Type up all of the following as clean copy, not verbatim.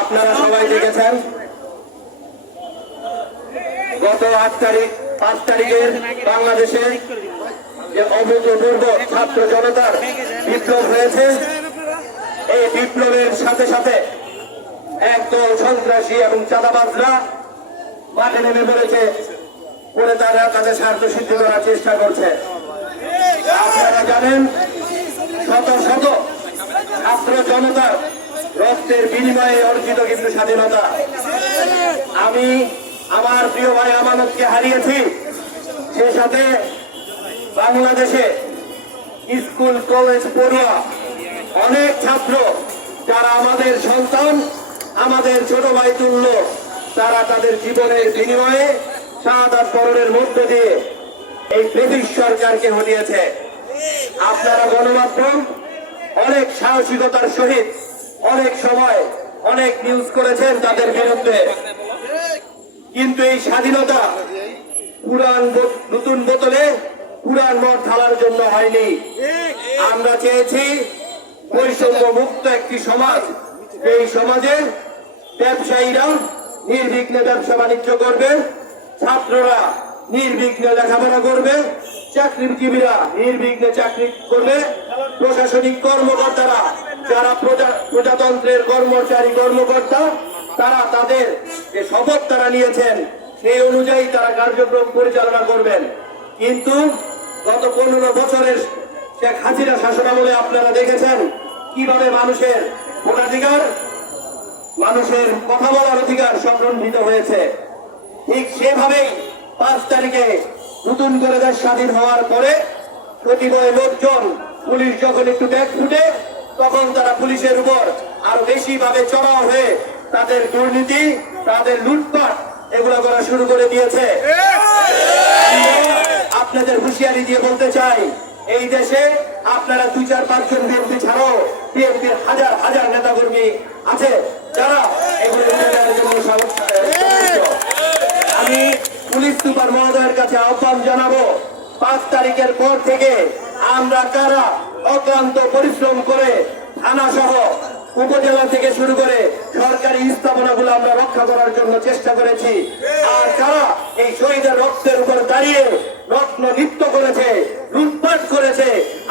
আপনারা সবাই দেখেছেন গত 5 তারিখের বাংলাদেশে যে অভূতপূর্ব ছাত্র জনতার বিপ্লব হয়েছে। এই বিপ্লবের সাথে সাথে একদল সন্ত্রাসী এবং চাঁদাবাজরা মাঠে নেমে পড়েছে, করে তারা তাদের স্বার্থ সিদ্ধি করার চেষ্টা করছে। আপনারা জানেন শত শত ছাত্র জনতার রক্তের বিনিময়ে অর্জিত কিন্তু স্বাধীনতা। আমি আমার প্রিয় ভাই আমানতকে হারিয়েছি, সে সাথে বাংলাদেশে স্কুল কলেজ পড়ুয়া অনেক ছাত্র যারা আমাদের সন্তান, আমাদের ছোট ভাই তুল্য, তারা তাদের জীবনের বিনিময়ে শাহাদাত বরণের মধ্য দিয়ে এই ব্রিটিশ সরকারকে হটিয়েছে। আপনারা গণমাধ্যম অনেক সাহসিকতার সহিত অনেক সময় অনেক নিউজ করেছেন তাদের বিরুদ্ধে, কিন্তু এই স্বাধীনতা নতুন বোতলে পুরান মদ ঢালার জন্য হয়নি। আমরা চেয়েছি বৈষম্য মুক্ত একটি সমাজ, এই সমাজে ব্যবসায়ীরা নির্বিঘ্নে ব্যবসা বাণিজ্য করবে, ছাত্ররা নির্বিঘ্নে লেখাপড়া করবে, চাকরিজীবীরা নির্বিঘ্নে চাকরি করবে, প্রশাসনিক কর্মকর্তারা যারা প্রজাতন্ত্রের কর্মচারী কর্মকর্তা তারা তাদের যে শপথ তারা নিয়েছেন সেই অনুযায়ী তারা কার্যক্রম পরিচালনা করবেন। কিন্তু গত 15 বছরের শেখ হাসিনা শাসনামলে আপনারা দেখেছেন কিভাবে মানুষের ভোটাধিকার, মানুষের কথা বলার অধিকার সংরক্ষিত হয়েছে। ঠিক সেভাবেই 5 তারিখে নতুন করে দেশ স্বাধীন হওয়ার পরে প্রতিবয় লোকজন পুলিশ যখন একটু ব্যাগ ফুটে তখন তারা পুলিশের উপর আরো বেশি ভাবে চড়াও হয়ে তাদের দুর্নীতি, তাদের লুটপাট এগুলো করা শুরু করে দিয়েছে। আপনাদের হুঁশিয়ারি দিয়ে বলতে চাই, এই দেশে আপনারা 2-4-5 জন বিএনপি ছাড়াও বিএনপির হাজার হাজার নেতাকর্মী আছে যারা এগুলো আমি পুলিশ সুপার মহোদয়ের কাছে আহ্বান জানাবো, 5 তারিখের পর থেকে আমরা কারা অক্লান্ত পরিশ্রম করে থানা সহ উপজেলা থেকে শুরু করে সরকারি স্থাপনাগুলো আমরা রক্ষা করার জন্য চেষ্টা করেছি, আর কারা এই শহীদের রক্তের উপর দাঁড়িয়ে রত্ন নৃত্য করেছে, লুটপাট করেছে,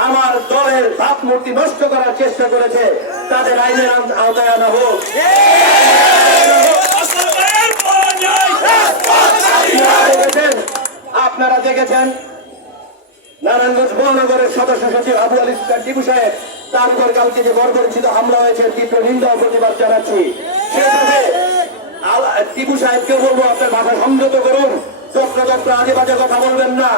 আমার দলের ভাবমূর্তি নষ্ট করার চেষ্টা করেছে, তাদের আইনের আওতায় আনা হোক। আপনারা দেখেছেন নারায়ণগঞ্জ মহানগরের সদস্য সচিব আবু আল ইসলাম টিপু সাহেব, তার উপর কালকে যে বর্বরিচিত হামলা হয়েছে তীব্র নিন্দা ও প্রতিবাদ জানাচ্ছি। সেভাবে টিপু সাহেবকে বলবো আপনার ভাষা সংযত করুন, যত্র আজে বাজে কথা বলবেন না।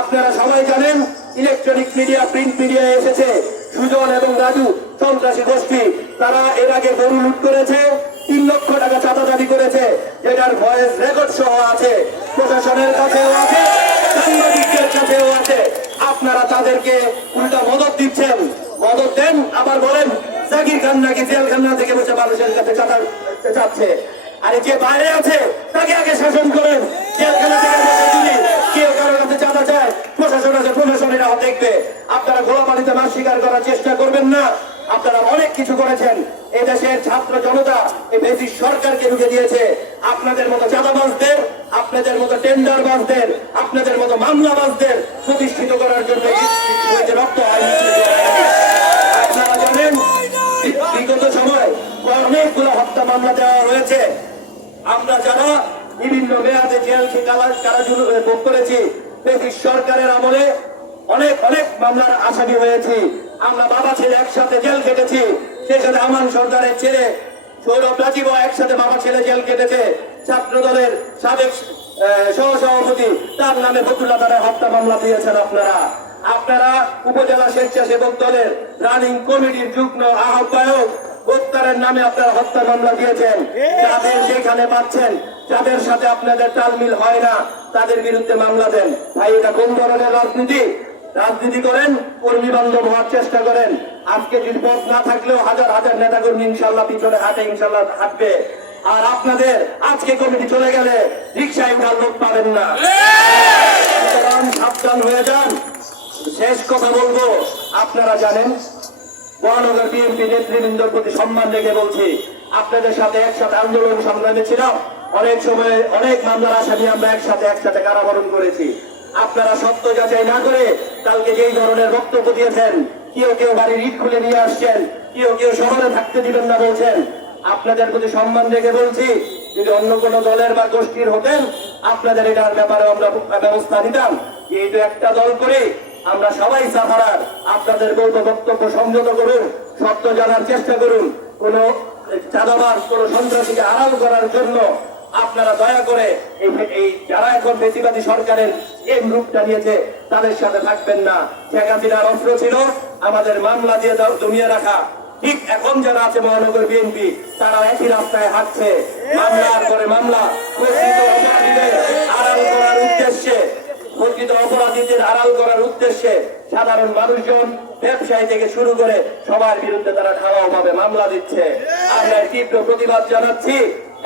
আপনারা সবাই জানেন ইলেকট্রনিক মিডিয়া, প্রিন্ট মিডিয়া এসেছে সুজন এবং রাজু সন্ত্রাসী গোষ্ঠী, তারা এর আগে গরু লুট করেছে, 3 লক্ষ টাকা চাঁদা দাবি করেছে, যেটার ভয়েস রেকর্ড সহ আছে, প্রশাসনের কাছেও আছে, সাংবাদিকদের কাছেও আছে। আপনারা তাদেরকে উল্টা মদত দিচ্ছেন, মদত দেন আবার বলেন জাকির খান নাকি জেলখানা থেকে বসে মানুষের কাছে চাঁদা চাচ্ছে। আরে যে বাইরে আছে তাকে আগে শাসন করেন, জেলখানা থেকে বসে যদি কেউ কারোর কাছে চাঁদা চায় প্রশাসন আছে, প্রশাসনেরা দেখবে। আপনারা গোলাপানিতে মাছ শিকার করার চেষ্টা করবেন না। আপনারা অনেক কিছু করেছেন, এই দেশের ছাত্র জনতা এই ব্রিটিশ সরকারকে ঢুকে দিয়েছে। আপনাদের মতো চাঁদাবাজদের, আপনাদের মতো টেন্ডারবাজদের, আপনাদের মতো মামলাবাজদের প্রতিষ্ঠিত করার জন্য রক্ত আপনারা জানেন বিগত সময় অনেকগুলো হত্যা মামলা দেওয়া হয়েছে। আমরা যারা বিভিন্ন মেয়াদে জেল কারাজুল ভোগ করেছি, ব্রিটিশ সরকারের আমলে অনেক অনেক মামলার আসামি হয়েছি। আমরা বাবা ছেলে একসাথে জেল কেটেছি, সেখানে আমান সরকারের ছেলে সৌরভ রাজীব একসাথে বাবা ছেলে জেল কেটেছে। ছাত্র দলের সাবেক সহসভাপতি তার নামে ফতুল্লা তারা হত্যা মামলা দিয়েছেন। আপনারা উপজেলা স্বেচ্ছাসেবক দলের রানিং কমিটির যুগ্ম আহ্বায়ক বক্তারের নামে আপনারা হত্যা মামলা দিয়েছেন। তাদের যেখানে পাচ্ছেন যাদের সাথে আপনাদের তালমিল হয় না তাদের বিরুদ্ধে মামলা দেন। ভাই, এটা কোন ধরনের রাজনীতি? রাজনীতি করেন, কর্মী বান্ধব হওয়ার চেষ্টা করেন। আজকে যদি পথ না থাকলেও হাজার হাজার নেতাকর্মী ইনশাল্লাহ পিছনে হাঁটে, ইনশাল্লাহ হাঁটবে। আর আপনাদের আজকে কমিটি চলে গেলে রিক্সায় উঠার লোক পাবেন না। সুতরাং সাবধান হয়ে যান। শেষ কথা বলবো, আপনারা জানেন মহানগর বিএনপি নেতৃবৃন্দর প্রতি সম্মান রেখে বলছি, আপনাদের সাথে একসাথে আন্দোলন সংগ্রামে ছিলাম। অনেক সময় অনেক মামলার আসামি আমরা একসাথে কারাবরণ করেছি। আপনারা সত্য যাচাই না করে কালকে যেই ধরনের বক্তব্য দিয়েছেন, কেউ বাড়ির ইট খুলে নিয়ে আসছেন, কেউ শহরে থাকতে দিবেন না বলছেন, আপনাদের প্রতি সম্মান রেখে বলছি, যদি অন্য কোনো দলের বা গোষ্ঠীর হতেন আপনাদের এটার ব্যাপারে আমরা ব্যবস্থা নিতাম। এইটা একটা দল করে আমরা সবাই সাহারার। আপনাদের বলবো বক্তব্য সংযত করুন, সত্য জানার চেষ্টা করুন। কোন চাঁদাবাজ, কোন সন্ত্রাসীকে আড়াল করার জন্য আপনারা দয়া করে এই যারা এখন বেশিবাদী সরকারের এই রূপটা নিয়েছে তাদের সাথে থাকবেন না। শেখ হাসিনার অস্ত্র ছিল আমাদের মামলা দিয়ে জমিয়ে রাখা। ঠিক এখন যারা আছে মহানগর বিএনপি, তারা একই রাস্তায় হাঁটছে, মামলার পরে মামলা, প্রকৃত অপরাধীদের আড়াল করার উদ্দেশ্যে, সাধারণ মানুষজন, ব্যবসায়ী থেকে শুরু করে সবার বিরুদ্ধে তারা ঢালাও ভাবে মামলা দিচ্ছে। আমরা তীব্র প্রতিবাদ জানাচ্ছি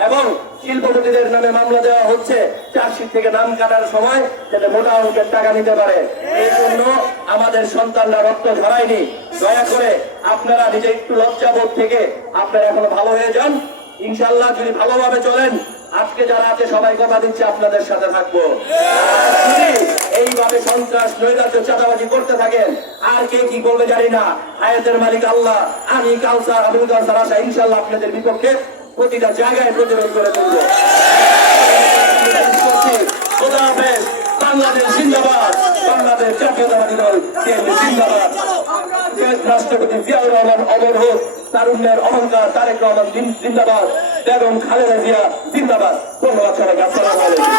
এবং শিল্পপতিদের নামে মামলা দেওয়া হচ্ছে চার্জশিট থেকে নাম কাটার সময় যাতে মোটা অঙ্কের টাকা নিতে পারে। এই জন্য আমাদের সন্তানরা রক্ত ঝরায়নি। দয়া করে আপনারা নিজে একটু লজ্জাবোধ থেকে আপনারা এখনো ভালো হয়ে যান। ইনশাল্লাহ যদি ভালোভাবে চলেন, আজকে যারা আছে সবাই কথা দিচ্ছে আপনাদের সাথে থাকবো। এইভাবে সন্ত্রাস, নৈরাজ্য, চাঁদাবাজি করতে থাকেন, আর কে কি করবে জানি না। হায়াতের মালিক আল্লাহ। আমি কাউসার, আবুল কাউসার আশা ইনশাল্লাহ আপনাদের বিপক্ষে প্রতিটা জায়গায় প্রতিরোধ করে তুলবো। খোদা হাফেজ। বাংলাদেশ জিন্দাবাদ। বাংলাদেশ জাতীয়তাবাদী দল জিন্দাবাদ। রাষ্ট্রপতি জিয়াউর রহমান অমর হোক। তারুণ্যের অহংকার তারেক রহমান জিন্দাবাদ। বেগম খালেদা জিয়া জিন্দাবাদ। ধন্যবাদ সবাইকে। আসসালামু আলাইকুম।